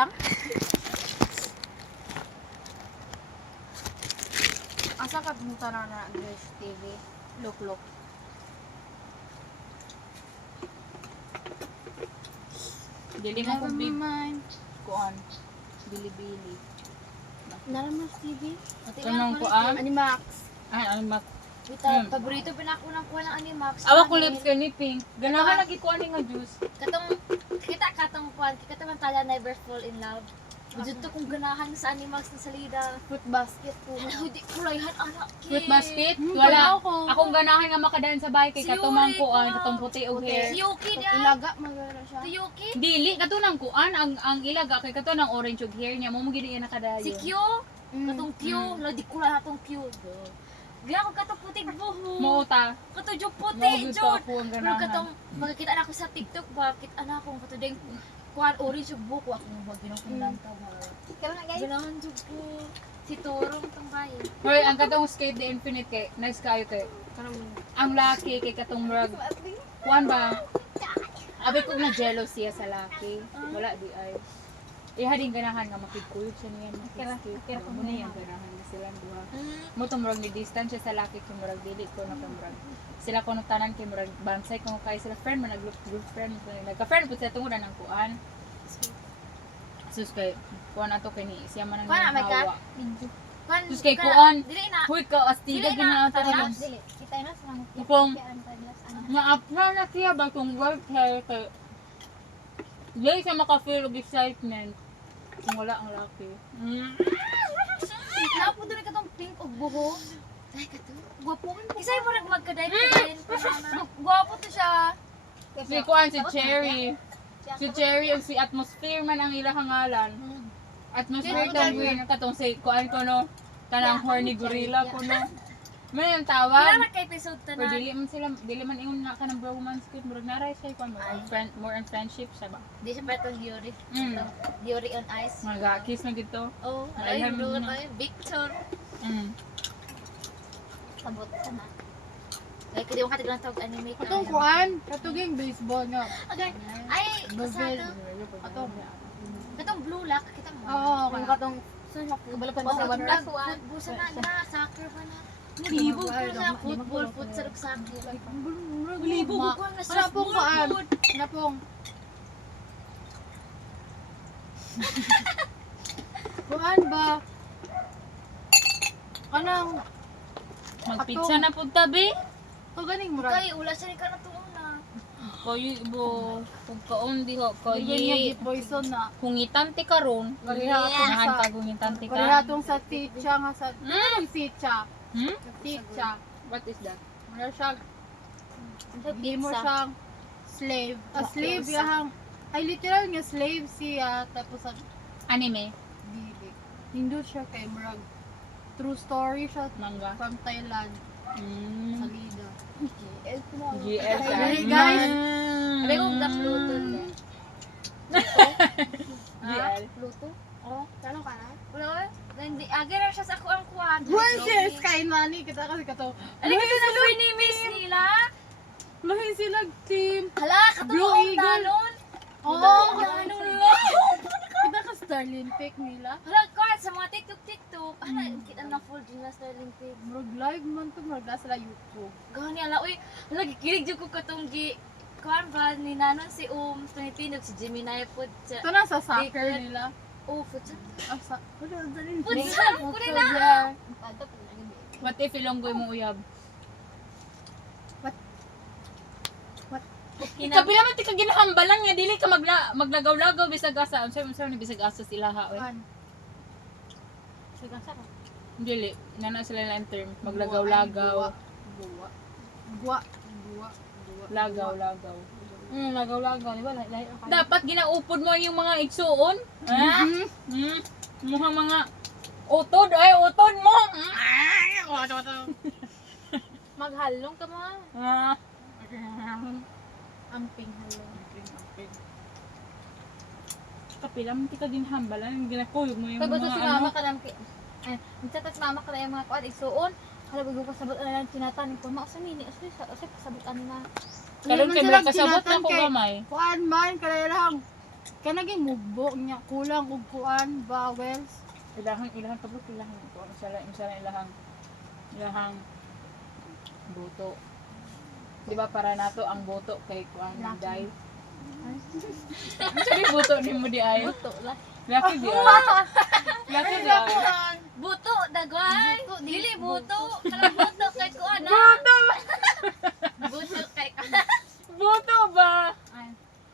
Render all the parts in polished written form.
butang. Asa ka pumunta na Grace TV? Look. Dili mo kung mind. kuan. Bili-bili. Naramas TV? Kanang kuan? Animax. Ay, ang mak. Wita, paborito pinakaunang kuha ng Animax. Awa ko lips kay ni Pink. Ganahan lagi kuan nga juice. Katong kuhan, katong tala never fall in love. Dito kung ganahan sa Animax na salida. Fruit basket po. Hindi ko layhan anak. Fruit basket? Wala. Ako. Akong ganahan nga makadayon sa bahay kay Si katumang Yuri kuan, ko. katong puti og hair. Si Yuki na. Ilaga, magana siya. Si Yuki? Dili katunang kuan ang ilaga kay katunang orange og hair niya mo mo gid iya nakadayon. Si Q? Katong Q. Ladi ko lang atong Q. Gaya ko katong puting buho. Muuta. Katong yung Mo puti, gud Jod. ako ang Pero ganahan. katong makikita na ako sa TikTok, bakit anak ko katong kuan orange yung buko ako mo ginukunan ta ba. Ganahan jud ko. Si Turong tong bayan. Hoy, ang katong Skate the Infinite kay nice kayo kay. Karang Ang laki kay katong murag. Kuan ba? Abi ko na jealous siya sa laki. Wala di ay. Iha din ganahan nga makikuyog siya niya. Kira ko muna yung ganahan na silang duha. Mo tong murag ni distance siya sa laki kay murag dili ko na murag. Sila ko tanan kay murag bansay ko kay sila friend man nag-group friend ko nagka-friend pud sa tungudan ng kuan. Sus kay kuan ato kay ni siya man ang kuan may ka. hawa. Kuan Sus kay kuan. Dili na. Huy ka astiga Dili gina na. ato ka. Dili. Kita na sa mga Kung na-apply na siya ba kung work hair kay dili siya maka-feel of excitement kung wala ang laki. Napo dili katong pink og buho. Ay kato. Gwapo man. Isa mo rag magka-dive. Gwapo to siya. Si kuan si Cherry. Si Cherry ug si Atmosphere man ang ilang ngalan. Atmosphere tong green katong si kuan ko no. Kanang horny gorilla ko no. May ang Wala tawag. na kay episode Pero tanan. dili man ingon na kanang bromance kit murag naray siya kuan more on friendship siya ba. Di siya patong Yuri. Mm. Yuri on ice. Mag-kiss na gito. Oh, Ay, ay, bro, na. ay, Victor. Mm. Sabot ka na. Ay, kaya mo katilang tawag anime ka. Katong kuan, katuging baseball nga. Okay. Ay, basta Barbell. to. Atong. Katong blue lock, kita mo. Oo, Kung kaya. katong Kabalo pa oh, sa one plus football, busa na na, soccer pa na. Libo ko na football, futsal ug soccer. Libo ko na sa Wala pong kuan. Wala pong. Kuan ba? Kanang, Magpizza na pud tabi. to ganing murag. Kay ula sa ka na tuon na. Koy bo kung kaon di ho Ganyan niya koy gi-poison na. hungitan ti karon. Pareha atong Nahan sa, pag hungitan ti pareha ka. atong sa teacher nga sa, anong teacher? Hmm? Teacher. What is that? Wala siya, hindi mo siyang slave. A slave yahang, ay literal nga slave siya, tapos ang Anime dili. Hindot siya kay murag. True story siya manga. from Thailand, sa Mm. Lida. GL ka. Hey, guys. Sabi ko gas Pluto. GL. Pluto? Oh, talo ka na? Wala. Hindi agera siya sa ako ang kuan. Well, sis, kay Nani, kita kasi kato. Ano ka na Louis ni Miss nila? Lahin sila team. Hala, Blue katuong Eagle. danon. Oo, Danon lang. kita ka Starlink pick nila. Hala, kuan sa mga TikTok. Ano, kita na full din na Sterling Pig. Murag live man to, murag na sila YouTube. Gani ala, uy, hala, gikilig jud ko katong kuan ba ni nanon si Tunitinog, si Gemini po. Ito na sa soccer nila. Oh, futsal. Asa, wala, dali. Futsal, kunin na. What if ilonggoy mo uyab? Ikabi naman ti ka ginahambalan nga dili ka maglagaw-lagaw bisag asa. Unsa ni bisag asa sila ha oy. Kuan. Dili, nana sila lang term maglagaw-lagaw. Buwa. Buwa. Buwa. Buwa. Lagaw-lagaw. Lagaw-lagaw, di ba? Lahi ang kaya. Dapat ginaupod mo yung mga igsuon. Ha? Mukhang mga utod ay utod mo. Maghalong ka mo. Ah. Amping halong. Kapila mo tika ginhambalan, ginakuyog mo yung Pag gusto mga si ano. mama ka lang, nagtatas mama ka lang yung mga kuan, igsuon. Hala, bago pasabot na lang tinatanin ko. Mausa mini, asli pasabot ani na. Karon kay Hindi man mula sila kasabot na tinatan ko kay- gamay. Kuan man, kaya lang. Kanaging mugbo niya kulang og kuan vowels. Ilahang kabuk ilahang ito. Insala ilahang buto. Di ba para nato ang buto kay kuan Laki. day. Sabi buto ni mo di ay. Buto lang. Laki di ay. Laki di ay. Buto, dagway. Buto, Dili buto. buto. Kanang buto kay ko ana. Buto! Buto kay Buto ba? Ay,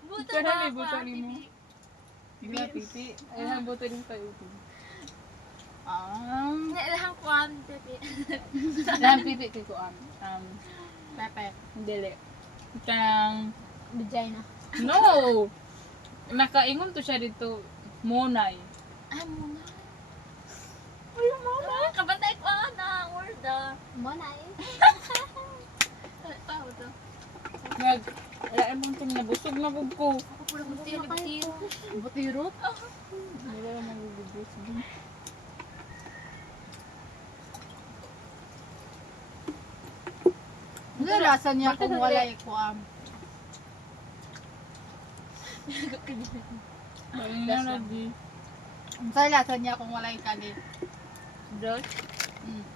Buto Ikaw na ba may ako, buto ni mo. Bibi? Di ba pipi? Ilahang buto din pa ito. Ilahang kuan, Bibi. Ilahang pipi kay kuan. pepe. Dili. Kanang Vagina. no! Nakaingon to siya dito. Monay. Ah, muna. Ay, monay. Kabantay ko ana, word ah. Mona eh. Ah, buto. Wala mong itong nabusog na bug ko. Ako pula buti ni Butiro. Butirot. Wala mong bubusog. Ano lasa niya kung wala kuan? Ayun na na di. Ano lasa niya kung wala kanin? Dot. Mm.